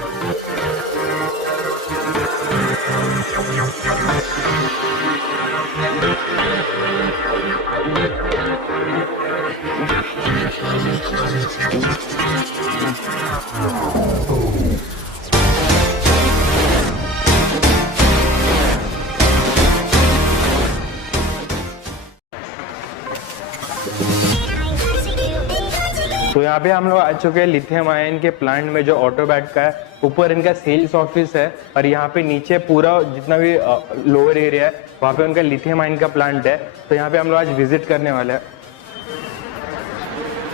तो यहाँ पे हम लोग आ चुके हैं लिथियम आयन के प्लांट में, जो ऑटोबैट का है। ऊपर इनका सेल्स ऑफिस है और यहाँ पे नीचे पूरा जितना भी लोअर एरिया है वहाँ पे उनका लिथियम आयन का प्लांट है। तो यहाँ पे हम लोग आज विजिट करने वाले हैं।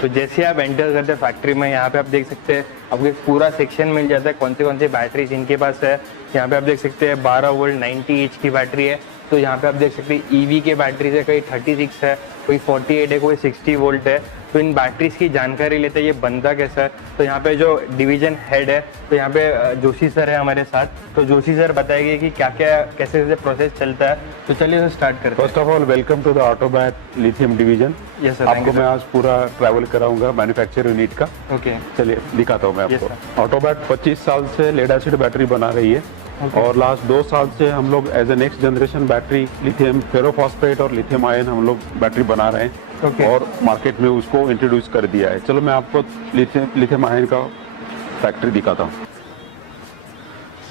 तो जैसे आप एंटर करते हैं फैक्ट्री में, यहाँ पे आप देख सकते हैं आपको एक पूरा सेक्शन मिल जाता है कौन सी बैटरीज इनके पास है। यहाँ पे आप देख सकते हैं 12 वोल्ट 90 एच की बैटरी है। तो यहाँ पे आप देख सकते हैं ईवी के बैटरीज है, कोई 36 है, कोई 48 है, कोई 60 वोल्ट है। तो इन बैटरीज की जानकारी लेते हैं ये बनता कैसा है। तो यहाँ पे जो डिवीजन हेड है, तो यहाँ पे जोशी सर है हमारे साथ। तो जोशी सर बताएंगे कि क्या क्या कैसे कैसे प्रोसेस चलता है। तो चलिए स्टार्ट करते हैं। First of all welcome to the Autobat lithium division. Yes sir, आपको मैं आज पूरा ट्रैवल कराऊंगा मैन्युफैक्चर यूनिट का। ओके, चलिए दिखाता हूँ मैं आपको। ऑटोबैट 25 साल से लेड एसिड बैटरी बना रही है। और लास्ट 2 साल से हम लोग as a next generation battery lithium ferrophosphate और लिथियम आयन हम लोग बैटरी बना रहे हैं। और मार्केट में उसको इंट्रोड्यूस कर दिया है। चलो मैं आपको लिथियम आयन का फैक्ट्री दिखाता हूँ।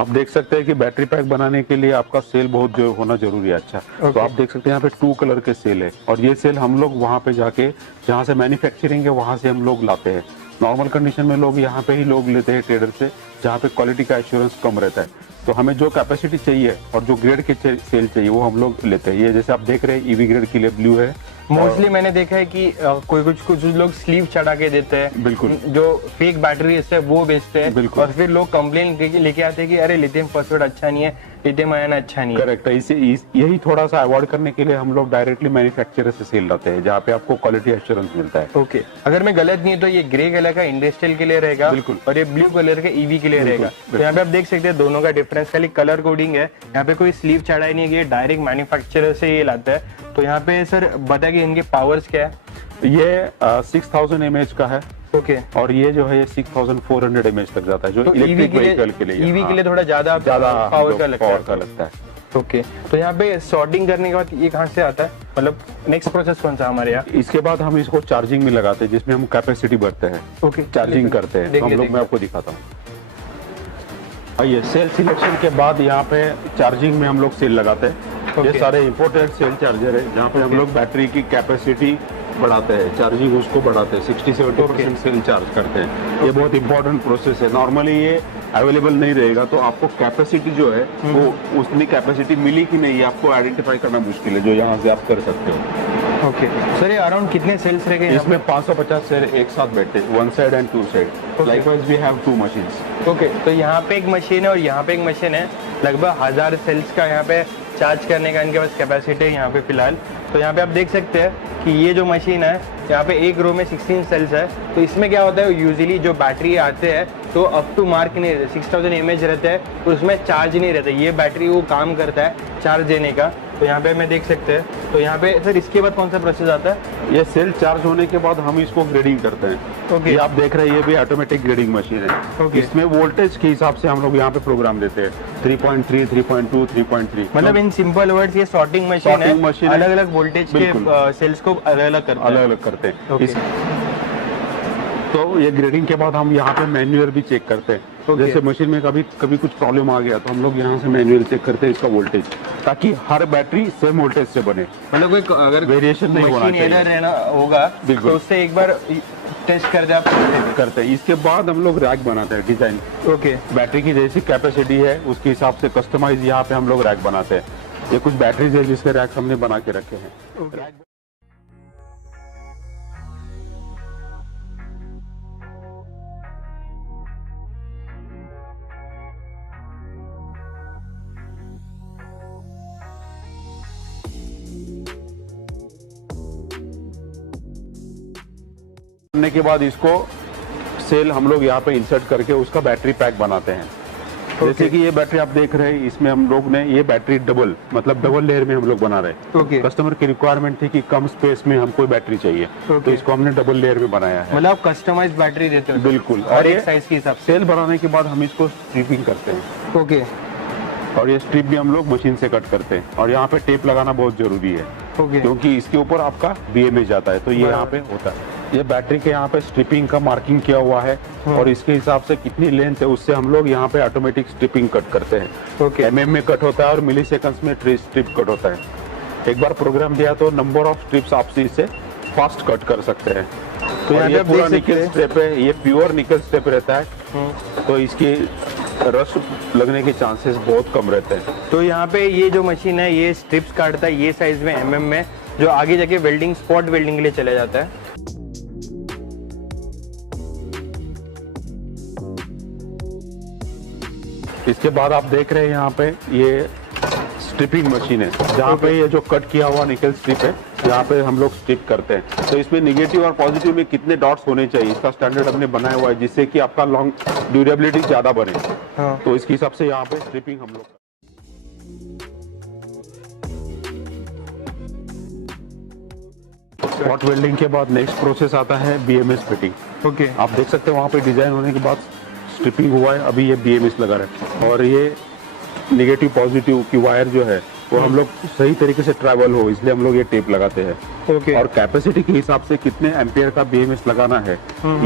आप देख सकते हैं कि बैटरी पैक बनाने के लिए आपका सेल बहुत जो होना जरूरी है। अच्छा, तो आप देख सकते हैं यहाँ पे 2 कलर के सेल है और ये सेल हम लोग वहाँ पे जाके जहाँ से मैन्युफैक्चरिंग है वहाँ से हम लोग लाते हैं। नॉर्मल कंडीशन में लोग यहाँ पे ही लोग लेते हैं ट्रेडर से, जहाँ पे क्वालिटी का एश्योरेंस कम रहता है। तो हमें जो कैपेसिटी चाहिए और जो ग्रेड के सेल चाहिए वो हम लोग लेते हैं। ये जैसे आप देख रहे हैं ईवी ग्रेड के लिए ब्लू है। मोस्टली मैंने देखा है कि कुछ लोग स्लीव चढ़ा के देते हैं। बिल्कुल, जो फेक बैटरी है वो बेचते हैं। बिल्कुल। और फिर लोग कंप्लेन लेके आते हैं कि अरे लिथियम फॉस्फेट अच्छा नहीं है, लिथियम आयन अच्छा नहीं है। करेक्ट है। इसे यही थोड़ा सा अवॉइड करने के लिए हम लोग डायरेक्टली मैन्युफैक्चरर से सेल लाते हैं, जहाँ पे आपको क्वालिटी एश्योरेंस मिलता है। ओके, अगर मैं गलत नहीं तो ये ग्रे कलर का इंडस्ट्रियल के लिए रहेगा। बिल्कुल। और ये ब्लू कलर का ईवी के लिए रहेगा। तो यहाँ पे आप देख सकते हैं दोनों का डिफरेंस खाली कलर कोडिंग है। यहाँ पे कोई स्लीव चढ़ाई नहीं है, डायरेक्ट मैन्युफैक्चरर से ये लाता है। तो यहाँ पे सर बताइए इनके पावर्स क्या है। ये 6000 mAh का है। ओके, और ये जो है ये 6400 mAh तक जाता है, जो तो इलेक्ट्रिक व्हीकल के लिए ईवी के लिए थोड़ा ज्यादा पावर का लगता है। ओके, तो यहाँ पे सॉर्टिंग करने के बाद ये कहाँ से आता है, मतलब नेक्स्ट प्रोसेस कौन सा हमारे यहाँ? इसके बाद हम इसको चार्जिंग में लगाते हैं, जिसमें हम कैपेसिटी बढ़ते हैं। ओके, चार्जिंग करते हैं। तो हम लोग मैं आपको दिखाता हूँ। ये सेल सिलेक्शन के बाद यहाँ पे चार्जिंग में हम लोग सेल लगाते हैं। ये सारे इंपोर्टेड सेल चार्जर है, जहाँ पे हम लोग बैटरी की कैपेसिटी बढ़ाते हैं, चार्जिंग उसको बढ़ाते हैं, 60-70% सेल चार्ज करते हैं। ये बहुत इंपॉर्टेंट प्रोसेस है। नॉर्मली ये अवेलेबल नहीं रहेगा, तो आपको कैपेसिटी जो है वो उतनी कैपेसिटी मिली कि नहीं, आपको आइडेंटिफाई करना मुश्किल है, जो यहाँ से आप कर सकते हो। ओके सर, ये अराउंड कितने सेल्स रहेंगे इसमें? 550 सेल एक साथ बैठते हैं, 1 side and 2 side. Likewise we have 2 machines. Okay, तो यहाँ पे एक मशीन है और यहाँ पे एक मशीन है। लगभग 1000 सेल्स का यहाँ पे चार्ज करने का इनके पास कैपेसिटी है यहाँ पे फिलहाल। तो यहाँ पे आप देख सकते हैं कि ये जो मशीन है, यहाँ पे एक रो में 16 सेल्स है। तो इसमें क्या होता है, यूजुअली जो बैटरी आते हैं तो अप टू मार्क नहीं रहते, 6000 mAh रहता है, तो उसमें चार्ज नहीं रहता। ये बैटरी वो काम करता है चार्ज देने का। तो यहाँ पे मैं देख सकते हैं। तो यहाँ पे सर इसके बाद कौन सा प्रोसेस आता है? ये सेल चार्ज होने के बाद हम इसको ग्रेडिंग करते हैं। ओके, ये आप देख रहे हैं, ये भी ऑटोमेटिक ग्रेडिंग मशीन है। इसमें वोल्टेज के हिसाब से हम लोग यहाँ पे प्रोग्राम देते हैं, 3.3, 3.2, 3.3। मतलब इन सिंपल वर्ड्स ये सॉर्टिंग मशीन है, अलग अलग वोल्टेज के सेल्स को अलग अलग करते हैं। तो ये ग्रेडिंग के बाद हम यहाँ पे मैन्युअल भी चेक करते हैं। जैसे मशीन में कभी कुछ प्रॉब्लम आ गया, तो हम लोग यहाँ से मैन्युअल चेक करते हैं इसका वोल्टेज, ताकि हर बैटरी सेम वोल्टेज से बने। मतलब कोई अगर वेरिएशन नहीं होना चाहिए, रहना होगा तो उससे एक बार टेस्ट करते हैं। इसके बाद हम लोग रैक बनाते हैं, डिजाइन। ओके, बैटरी की जैसी कैपेसिटी है उसके हिसाब से कस्टमाइज यहाँ पे हम लोग रैक बनाते हैं। ये कुछ बैटरीज है जिसके रैक हमने बना के रखे हैं। के बाद इसको सेल हम लोग यहाँ पे इंसर्ट करके उसका बैटरी पैक बनाते हैं। जैसे कि ये बैटरी आप देख रहे हैं, इसमें हम लोग ने ये बैटरी डबल लेयर में हम लोग बना रहे हैं। ओके। कस्टमर की रिक्वायरमेंट थी कि कम स्पेस में हमको बैटरी चाहिए, तो इसको हमने डबल लेयर में बनाया है। मतलब आप कस्टमाइज बैटरी देते हो? बिल्कुल। और एक साइज के हिसाब से। सेल बनाने के बाद हम इसको स्ट्रिपिंग करते हैं। ओके। और ये स्ट्रिप भी हम लोग मशीन से कट करते हैं, और यहाँ पे टेप लगाना बहुत जरूरी है। ओके। क्योंकि इसके ऊपर आपका BMS जाता है, तो ये यहाँ पे होता है। ये बैटरी के यहाँ पे स्ट्रिपिंग का मार्किंग किया हुआ है, और इसके हिसाब से कितनी लेंथ है उससे हम लोग यहाँ पे ऑटोमेटिक स्ट्रिपिंग कट करते हैं। ओके। MM में कट होता है और मिली सेकंड्स में स्ट्रिप कट होता है। एक बार प्रोग्राम दिया तो नंबर ऑफ स्ट्रिप्स आप इससे फास्ट कट कर सकते हैं। तो यहाँ पे ये आप पूरा देख सकते निकल हैं। स्टेप है, ये प्योर निकल स्टेप रहता है, तो इसकी रस्ट लगने के चांसेस बहुत कम रहते हैं। तो यहाँ पे ये जो मशीन है ये स्ट्रिप्स काटता है ये साइज में MM में, जो आगे जाके वेल्डिंग स्पॉट वेल्डिंग के लिए चला जाता है। इसके बाद आप देख रहे हैं यहाँ पे ये स्ट्रिपिंग मशीन है, जहाँ पे ये जो कट किया हुआ निकल स्ट्रिप है, यहाँ पे हम लोग स्ट्रिप करते हैं। तो इसमें निगेटिव और पॉजिटिव में कितने डॉट्स होने चाहिए इसका स्टैंडर्ड हमने बनाया हुआ है, जिससे कि आपका लॉन्ग ड्यूरेबिलिटी ज्यादा बने। हाँ। तो इसके हिसाब से यहाँ पे स्ट्रिपिंग हम लोग। स्पॉट वेल्डिंग के बाद नेक्स्ट प्रोसेस आता है BMS फिटिंग। ओके। आप देख सकते हैं वहाँ पे डिजाइन होने के बाद स्ट्रिपिंग हुआ है, अभी ये BMS लगा रहा है, और ये निगेटिव पॉजिटिव की वायर जो है वो हम लोग सही तरीके से ट्रैवल हो, इसलिए हम लोग ये टेप लगाते हैं। ओके। और कैपेसिटी के हिसाब से कितने एम्पियर का BMS लगाना है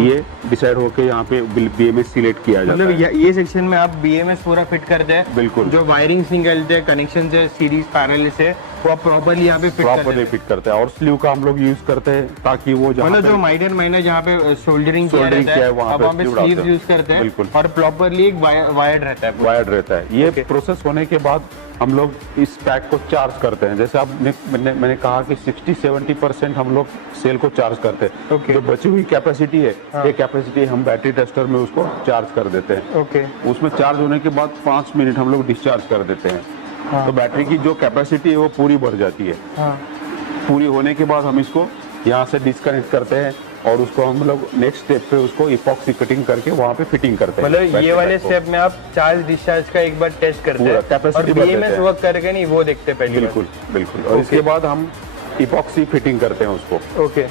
ये डिसाइड होके यहाँ पे BMS सिलेक्ट किया जाता मतलब है। ये सेक्शन में आप BMS पूरा फिट करते हैं? बिल्कुल। जो वायरिंग्स निकलते हैं कनेक्शन से सीरीज पैरेलल से, वो आप प्रॉपर्ली यहाँ पे फिट करते प्रॉपरली हैं? फिट करते हैं, और स्लीव का हम लोग यूज करते हैं ताकि वो मतलब जो माइनर जहाँ पे शोल्डरिंग किया रहता है वहाँ वहाँ पे sleeve डालते स्लीव्स हैं। यूज करते हैं। बिल्कुल। और प्रॉपर्ली एक वायर्ड रहता है। वायर्ड रहता है। ये Okay. प्रोसेस होने के बाद हम लोग इस पैक को चार्ज करते हैं। जैसे आपने मैंने कहा कि 60-70% हम लोग सेल को चार्ज करते हैं। Okay. जो बची हुई कैपेसिटी है, ये कैपेसिटी हम बैटरी टेस्टर में उसको चार्ज कर देते हैं। ओके। उसमें चार्ज होने के बाद 5 मिनट हम लोग डिस्चार्ज कर देते हैं। हाँ। तो बैटरी की जो कैपेसिटी है वो पूरी भर जाती है। हाँ। पूरी होने के बाद हम इसको यहाँ से डिस्कनेक्ट करते हैं, और उसको हम लोग नेक्स्ट स्टेप पे उसको इपॉक्सी कटिंग करके वहाँ पे फिटिंग करते हैं। मतलब ये बैटरी वाले पैक को। स्टेप में आप चार्ज डिस्चार्ज का एक बार टेस्ट करते पूरा हैं capacity और भर देते BMS हैं। वर्क करेगा नहीं वो देखते हैं पहले। बिल्कुल बिल्कुल। और इसके बाद हम इपॉक्सी फिटिंग करते हैं उसको। ओके।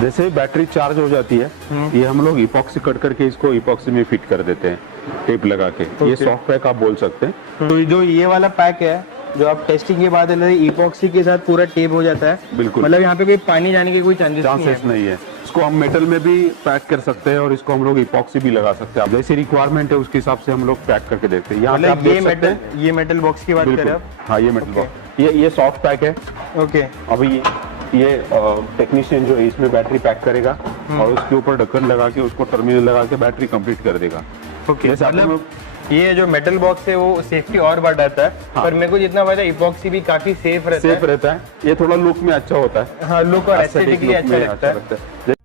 जैसे ही बैटरी चार्ज हो जाती है, ये हम लोग इपॉक्सी कट करके इसको इपॉक्सी में फिट कर देते हैं टेप लगा के। ये सॉफ्ट पैक आप बोल सकते हैं। तो जो ये वाला पैक है जो आप टेस्टिंग के बाद इपॉक्सी के साथ पूरा टेप हो जाता है? बिल्कुल। मतलब यहाँ पे कोई पानी जाने के कोई चांसेस नहीं है। इसको हम मेटल में भी पैक कर सकते हैं, और इसको हम लोग इपॉक्सी भी लगा सकते हैं। जैसी रिक्वायरमेंट है उसके हिसाब से हम लोग पैक करके देते हैं। यहाँ पे आप मतलब देख सकते हैं। ये मेटल बॉक्स की बात बिल्कुल। करें आप? हाँ, ये मेटल बॉक्स, ये सॉफ्ट पैक है। ओके। अभी ये टेक्नीशियन जो है इसमें बैटरी पैक करेगा, और उसके ऊपर ढक्कन लगा के उसको टर्मिनल लगा के बैटरी कंप्लीट कर देगा। ओके। जैसे आप मतलब लोग ये जो मेटल बॉक्स है वो सेफ्टी और बढ़ाता है। हाँ। पर मेरे को जितना पता है इपॉक्सी भी काफी सेफ रहता सेफ रहता है। ये थोड़ा लुक में अच्छा होता है। हाँ, लुक और Aesthetic एस्थेटिकली look अच्छा में लगता है।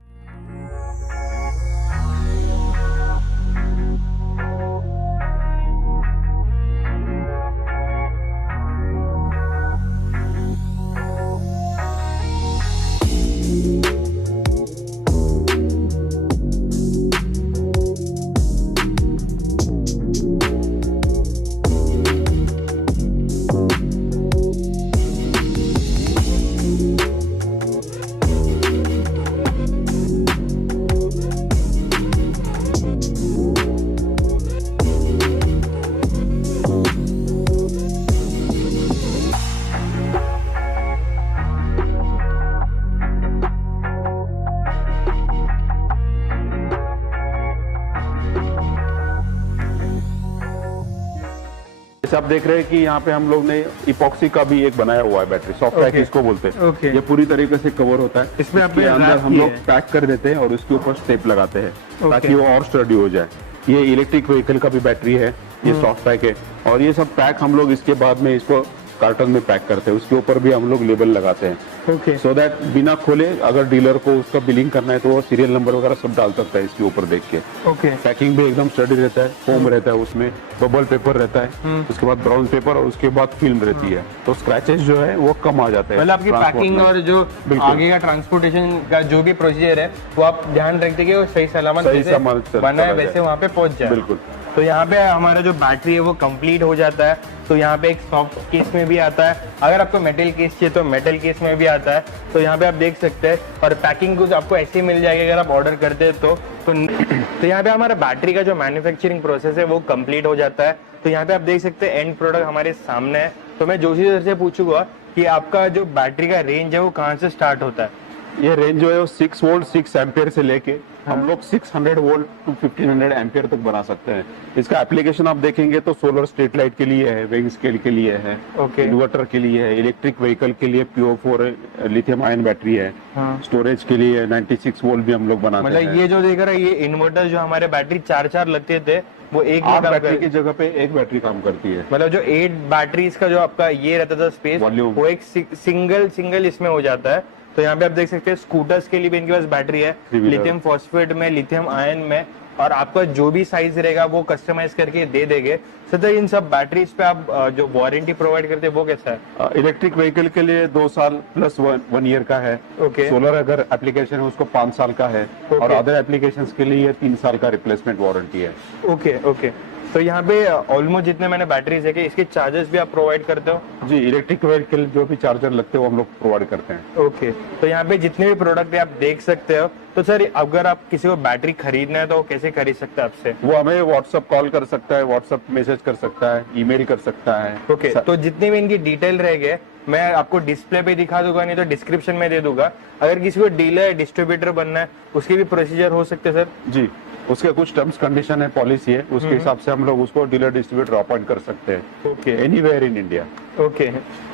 जैसे आप देख रहे हैं कि यहाँ पे हम लोग ने इपॉक्सी का भी एक बनाया हुआ है बैटरी, सॉफ्ट पैक Okay. इसको बोलते हैं। Okay. ये पूरी तरीके से कवर होता है। इसमें आपने इसके अंदर wrap हम किया लोग है। पैक कर देते हैं और उसके ऊपर स्टेप लगाते हैं Okay. ताकि वो और स्टडी हो जाए। ये इलेक्ट्रिक व्हीकल का भी बैटरी है, ये सॉफ्ट पैक है, और ये सब पैक हम लोग इसके बाद में इसको कार्टन में पैक करते हैं, उसके ऊपर भी हम लोग लेबल लगाते हैं ओके सो दैट बिना खोले अगर डीलर को उसका बिलिंग करना है तो वो सीरियल नंबर वगैरह सब डाल सकता है इसके ऊपर देख के। ओके पैकिंग भी एकदम स्टडी रहता है, फोम रहता है, उसमें बबल पेपर रहता है, उसके बाद ब्राउन पेपर और उसके बाद फिल्म रहती है, तो स्क्रैचेस जो है वो कम आ जाते हैं। मतलब आपकी ट्रांसपोर्ट पैकिंग में। और जो बिल्कुल। आगे का ट्रांसपोर्टेशन का जो भी प्रोसीजर है वो आप ध्यान रखते कि वो सही सलामत सही जैसे सलामत चला बना है जाए। वैसे वहाँ पे पहुंच जाए। बिल्कुल। तो यहाँ पे हमारा जो बैटरी है वो कंप्लीट हो जाता है। तो यहाँ पे एक सॉफ्ट केस में भी आता है, अगर आपको मेटल केस चाहिए तो मेटल केस में भी आता है। तो यहाँ पे आप देख सकते हैं और पैकिंग कुछ आपको ऐसी मिल जाएगी अगर आप ऑर्डर करते हैं तो यहाँ पे हमारा बैटरी का जो मैन्युफैक्चरिंग प्रोसेस है वो कंप्लीट हो जाता है। तो यहाँ पे आप देख सकते हैं एंड प्रोडक्ट हमारे सामने है। तो मैं जोशी सर से पूछूंगा कि आपका जो बैटरी का रेंज है वो कहाँ से स्टार्ट होता है? ये रेंज जो है वो 6 वोल्ट 6 एम्पियर से लेके हम लोग 600 वोल्ट टू 1500 एम्पियर तक बना सकते हैं। इसका एप्लीकेशन आप देखेंगे तो सोलर स्ट्रीट लाइट के लिए है, वेइंग स्केल के लिए है, ओके। इन्वर्टर के लिए है, इलेक्ट्रिक व्हीकल के लिए PO4 लिथियम आयन बैटरी है, हाँ। स्टोरेज के लिए 96 वोल्ट भी हम लोग बनाते हैं। मतलब ये जो देख रहा है ये इन्वर्टर जो हमारे बैटरी चार लगते थे वो एक में 8 काम बैटरी कर की जगह पे एक बैटरी काम करती है। मतलब जो 8 बैटरीज का जो आपका ये रहता था स्पेस Volume। वो एक सिंगल इसमें हो जाता है। तो यहाँ पे आप देख सकते हैं स्कूटर्स के लिए भी इनके पास बैटरी है, Three-wheeler। लिथियम फॉस्फेट में, लिथियम आयन में, और आपका जो भी साइज रहेगा वो कस्टमाइज करके दे देंगे। सर इन सब बैटरीज पे आप जो वारंटी प्रोवाइड करते हैं वो कैसा है? इलेक्ट्रिक व्हीकल के लिए 2 साल प्लस 1 ईयर का है। ओके। सोलर अगर एप्लीकेशन है उसको 5 साल का है, और ओके। अदर एप्लीकेशंस के लिए 3 साल का रिप्लेसमेंट वारंटी है। Okay okay. तो यहाँ पे ऑलमोस्ट जितने मैंने बैटरीज है इसके चार्जेस भी आप प्रोवाइड करते हो? जी, इलेक्ट्रिक व्हीकल जो भी चार्जर लगते हैं वो हम लोग प्रोवाइड करते हैं। ओके। तो यहाँ पे जितने भी प्रोडक्ट है आप देख सकते हो। तो सर अगर आप किसी को बैटरी खरीदना है तो वो कैसे खरीद सकते हैं आपसे? वो हमें व्हाट्सएप कॉल कर सकता है, व्हाट्सएप मैसेज कर सकता है, ईमेल कर सकता है। ओके। तो जितने भी इनकी डिटेल रहेंगे मैं आपको डिस्प्ले पे दिखा दूंगा, नहीं तो डिस्क्रिप्शन में दे दूंगा। अगर किसी को डीलर डिस्ट्रीब्यूटर बनना है उसके भी प्रोसीजर हो सकते हैं सर? जी, उसके कुछ टर्म्स कंडीशन है, पॉलिसी है, उसके हिसाब से हम लोग उसको डीलर डिस्ट्रीब्यूटर अपॉइंट कर सकते हैं। Okay. Anywhere in India. Okay.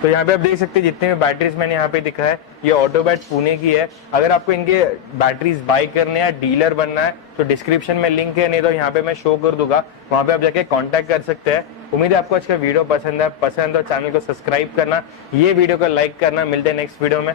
तो यहाँ पे आप देख सकते हैं जितने भी बैटरीज मैंने यहाँ पे दिखा है ये ऑटोबैट पुणे की है। अगर आपको इनके बैटरीज बाय करने या डीलर बनना है तो डिस्क्रिप्शन में लिंक है, नहीं तो यहाँ पे मैं शो कर दूंगा, वहां पे आप जाके कांटेक्ट कर सकते हैं। उम्मीद है आपको आज का वीडियो पसंद है तो चैनल को सब्सक्राइब करना, ये वीडियो को लाइक करना। मिलते हैं नेक्स्ट वीडियो में।